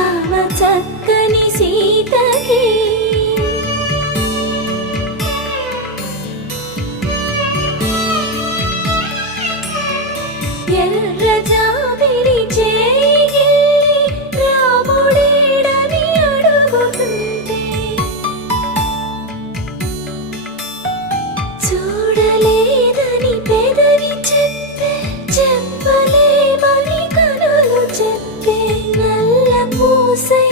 రామ చక్కని సీతకి ఎర్ర జాబిలి చేయి రాముడేడని అడుగుతుంటే చూడలేదని పెదవి చెప్పే చెప్పలేమని కనులు చెప్పే నల్ల పూసై